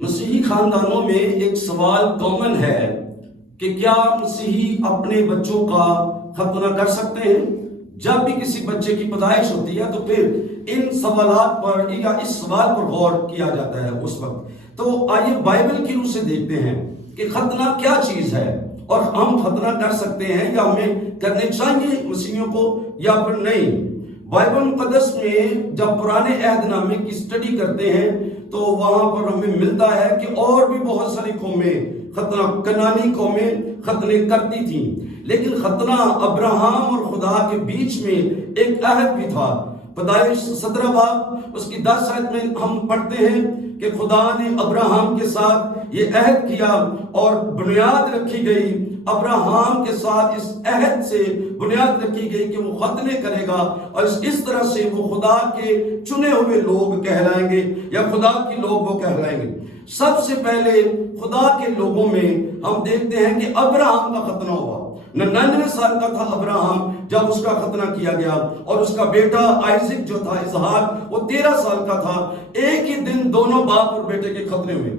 مسیحی خاندانوں میں ایک سوال کامن ہے کہ کیا مسیحی اپنے بچوں کا ختنہ کر سکتے ہیں؟ جب بھی کسی بچے کی پیدائش ہوتی ہے تو پھر ان سوالات پر یا اس سوال پر غور کیا جاتا ہے اس وقت۔ تو آئیے بائبل کی روح سے دیکھتے ہیں کہ ختنہ کیا چیز ہے اور ہم ختنہ کر سکتے ہیں یا ہمیں کرنے چاہیے مسیحیوں کو یا پھر نہیں۔ بائبل مقدس میں جب پرانے عہد نامے کی اسٹڈی کرتے ہیں تو وہاں پر ہمیں ملتا ہے کہ اور بھی بہت ساری قومیں ختنہ، کنانی قومیں ختنے کرتی تھیں، لیکن ختنہ ابراہم اور خدا کے بیچ میں ایک عہد بھی تھا۔ پیدائش 17 باب اس کی 10 آیت میں ہم پڑھتے ہیں کہ خدا نے ابراہم کے ساتھ یہ عہد کیا اور بنیاد رکھی گئی، ابراہم کے ساتھ اس عہد سے بنیاد رکھی گئی کہ وہ ختنے کرے گا اور اس طرح سے وہ خدا کے چنے ہوئے لوگ کہلائیں گے یا خدا کے لوگ وہ کہلائیں گے۔ سب سے پہلے خدا کے لوگوں میں ہم دیکھتے ہیں کہ ابراہم کا ختنہ ہوا۔ 99 سال کا تھا ابراہم جب اس کا ختنہ کیا گیا، اور اس کا بیٹا آئزک جو تھا اسحاق وہ 13 سال کا تھا۔ ایک ہی دن دونوں باپ اور بیٹے کے ختنے ہوئے۔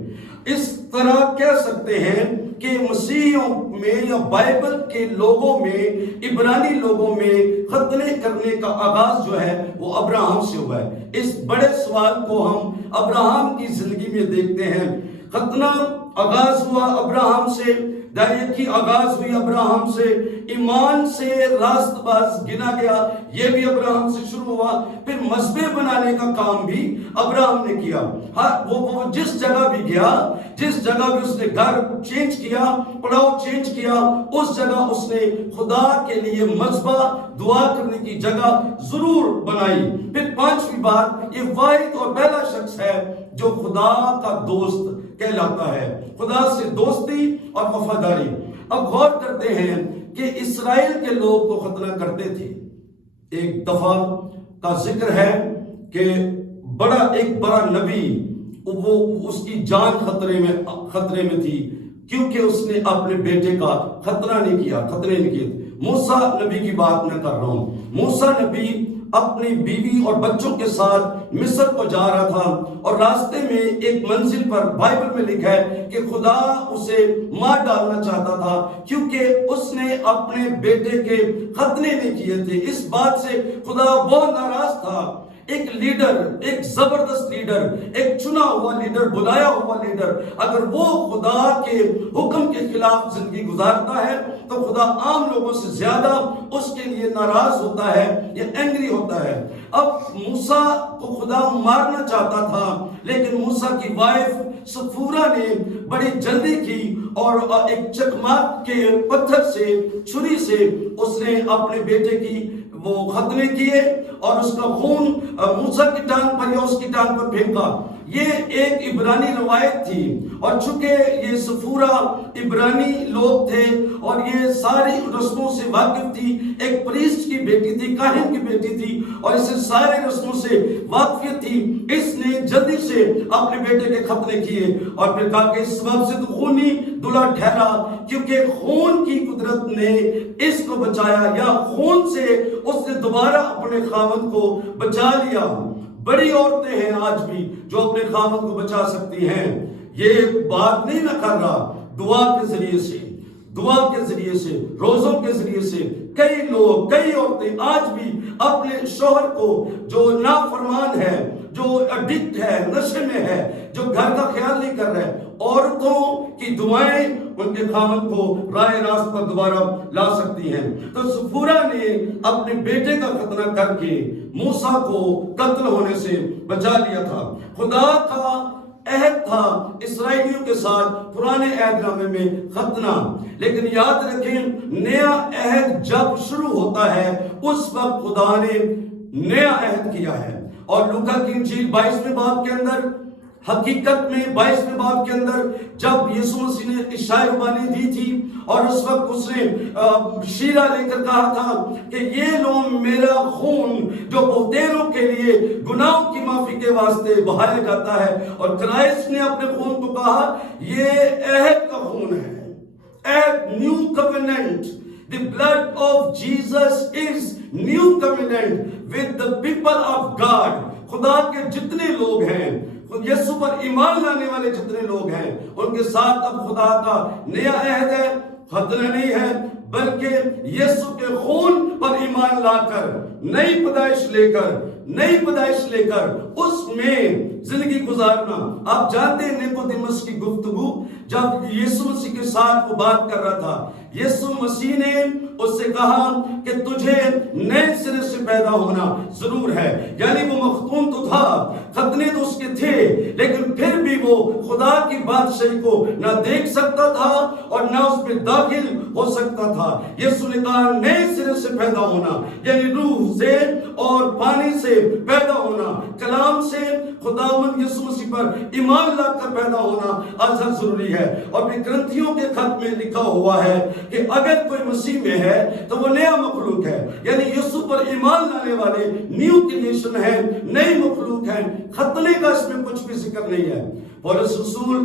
اس طرح کہہ سکتے ہیں کہ مسیحیوں میں یا بائبل کے لوگوں میں، عبرانی لوگوں میں ختنے کرنے کا آغاز جو ہے وہ ابراہم سے ہوا ہے۔ اس بڑے سوال کو ہم ابراہم کی زندگی میں دیکھتے ہیں۔ ختنہ آغاز ہوا ابراہم سے، دائرے کی آغاز ہوئی ابراہم سے، ایمان سے راست باز گنا گیا، یہ بھی ابراہم سے شروع ہوا۔ پھر مذبح بنانے کا کام بھی ابراہم نے کیا۔ وہ جس جگہ بھی گیا، جس جگہ بھی اس نے گھر چینج کیا، پڑاؤ چینج کیا، اس جگہ اس نے خدا کے لیے مذبح دعا کرنے کی جگہ ضرور بنائی۔ پھر 5ویں بات، یہ واحد اور پہلا شخص ہے جو خدا کا دوست کہلاتا ہے، خدا سے دوستی اور وفاداری۔ اب غور کرتے ہیں کہ اسرائیل کے لوگ تو ختنہ کرتے تھے۔ ایک دفعہ کا ذکر ہے کہ ایک بڑا نبی، وہ اس کی جان خطرے میں تھی کیونکہ اس نے اپنے بیٹے کا ختنہ نہیں کیا۔ موسیٰ نبی کی بات میں کر رہا ہوں۔ موسیٰ نبی اپنی بیوی اور بچوں کے ساتھ مصر کو جا رہا تھا، اور راستے میں ایک منزل پر بائبل میں لکھا ہے کہ خدا اسے مار ڈالنا چاہتا تھا کیونکہ اس نے اپنے بیٹے کے ختنے نہیں کیے تھے۔ اس بات سے خدا بہت ناراض تھا۔ ایک لیڈر، ایک زبردست لیڈر، ایک چنا ہوا لیڈر، بلایا ہوا لیڈر، اگر وہ خدا کے حکم کے خلاف زندگی گزارتا ہے تو خدا عام لوگوں سے زیادہ اس کے لیے ناراض ہوتا ہے یا اینگری ہوتا ہے۔ اب موسیٰ کو خدا مارنا چاہتا تھا، لیکن موسیٰ کی وائف سفورہ نے بڑی جلدی کی اور ایک چکماک کے پتھر سے، چھری سے اس نے اپنے بیٹے کی وہ ختنے کیے اور اس کا خون موسیٰ کی ٹانگ پر یا اس کی ٹانگ پر پھینکا۔ یہ ایک عبرانی روایت تھی، اور چونکہ یہ سفورہ عبرانی لوگ تھے اور یہ ساری رسموں سے واقف تھی، ایک پریسٹ کی بیٹی تھی، کاہن کی بیٹی تھی، اور اسے سارے رسموں سے واقفیت تھی، اس نے جلدی سے اپنے بیٹے کے ختنے کیے اور پھر کہا کہ اس سبب سے تو خونی دلہا ٹھہرا، کیونکہ خون کی قدرت نے اس کو بچایا، یا خون سے اس نے دوبارہ اپنے خاوند کو بچا لیا۔ بڑی عورتیں ہیں آج بھی جو اپنے خاوند کو بچا سکتی ہیں۔ یہ بات نہیں میں کر رہا، دعا کے ذریعے سے، روزوں کے ذریعے سے کئی لوگ، کئی عورتیں آج بھی اپنے شوہر کو جو نافرمان ہے، جو ایڈکٹ ہے، نشے میں ہے، جو گھر کا خیال نہیں کر رہے، عورتوں کی دعائیں ان کے خاوند کو راہ راست پر دوبارہ لا سکتی ہیں۔ تو سفورہ نے اپنے بیٹے کا ختنہ کر کے موسیٰ کو قتل ہونے سے بچا لیا تھا۔ خدا کا عہد تھا اسرائیلیوں کے ساتھ پرانے عہد نامے میں ختنہ، لیکن یاد رکھیں نیا عہد جب شروع ہوتا ہے اس وقت خدا نے نیا عہد کیا ہے۔ اور لوکا کی انجیل 22ویں باب کے اندر، حقیقت میں 22ویں باب کے اندر جب یسوع مسیح نے عشاء ربانی دی تھی اور اس وقت اس نے شیرہ لے کر کہا تھا کہ یہ لو میرا خون جو بہتےروں کے لیے گناہوں کی معافی کے واسطے بہایا جاتا ہے، اور کرائسٹ نے اپنے خون کو کہا یہ عہد کا خون ہے، عہد، new کویننٹ۔ The blood of Jesus is new covenant with the people of God۔ خدا کے جتنے لوگ ہیں، یسوع پر ایمان لانے والے جتنے لوگ ہیں ان کے ساتھ اب خدا کا نیا عہد ہے، ختنہ نہیں ہے، بلکہ یسوع کے خون پر ایمان لا کر نئی پیدائش لے کر اس میں زندگی گزارنا۔ آپ جانتے ہیں نیکودیمس کی گفتگو جب یسوع مسیح کے ساتھ وہ بات کر رہا تھا، یسوع مسیح نے اس سے کہا کہ تجھے نئے سرے سے پیدا ہونا ضرور ہے۔ یعنی وہ مختون تو تھا، ختنے تو اس کے تھے، لیکن پھر بھی وہ خدا کی بادشاہی کو نہ دیکھ سکتا تھا اور نہ اس میں داخل ہو سکتا تھا۔ یسوع نے کہا نئے سرے سے پیدا ہونا، یعنی روح سے اور پانی سے پیدا ہونا، کلام سے خداوند یسوع مسیح پر ایمان لا کر پیدا ہونا ازحد ضروری ہے۔ اور پھر کرنتھیوں کے خط میں لکھا ہوا ہے کہ اگر کوئی مسیح میں ہے تو وہ نیا مخلوق ہے، یعنی یسوع پر ایمان لانے والے نیو کریشن ہے، نئی مخلوق ہے۔ ختنے کا اس میں کچھ بھی ذکر نہیں ہے۔ پولس رسول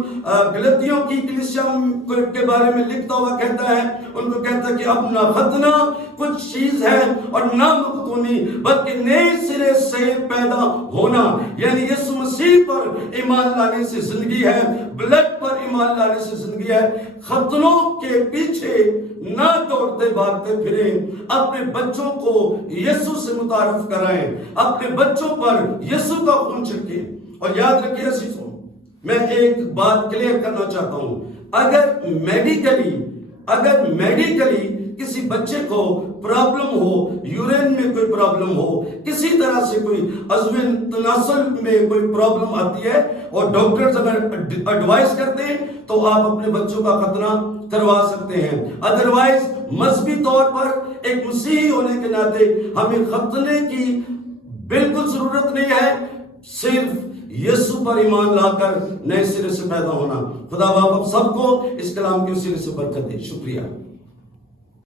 گلتیوں کی کلیسیا کے بارے میں لکھتا ہوا کہتا ہے، ان کو کہتا ہے کہ اب نہ ختنہ کچھ چیز ہے اور نہ مختونی، بلکہ نئے سرے سے پیدا ہونا، یعنی یسوع مسیح پر ایمان لانے سے زندگی ہے، بلڈ پر ایمان لانے سے زندگی ہے۔ ختنوں کے پیچھے نہ دوڑتے بھاگتے پھریں، اپنے بچوں کو یسوع سے متعارف کرائیں، اپنے بچوں پر یسوع کا خون چھڑکیں۔ اور یاد رکھیے عزیزوں، میں ایک بات کلیئر کرنا چاہتا ہوں، اگر میڈیکلی کسی بچے کو پرابلم ہو، یورین میں کوئی پرابلم ہو، کسی طرح سے کوئی عضو تناسل میں کوئی پرابلم آتی ہے اور ڈاکٹرز اگر ایڈوائز کرتے ہیں تو آپ اپنے بچوں کا ختنہ کروا سکتے ہیں۔ ادروائز مذہبی طور پر ایک مسیحی ہونے کے ناطے ہمیں ختنے کی بالکل ضرورت نہیں ہے، صرف یسوع پر ایمان لا کر نئے سرے سے پیدا ہونا۔ خدا باپ سب کو اس کلام کے وسیلے سے برکت دے۔ شکریہ۔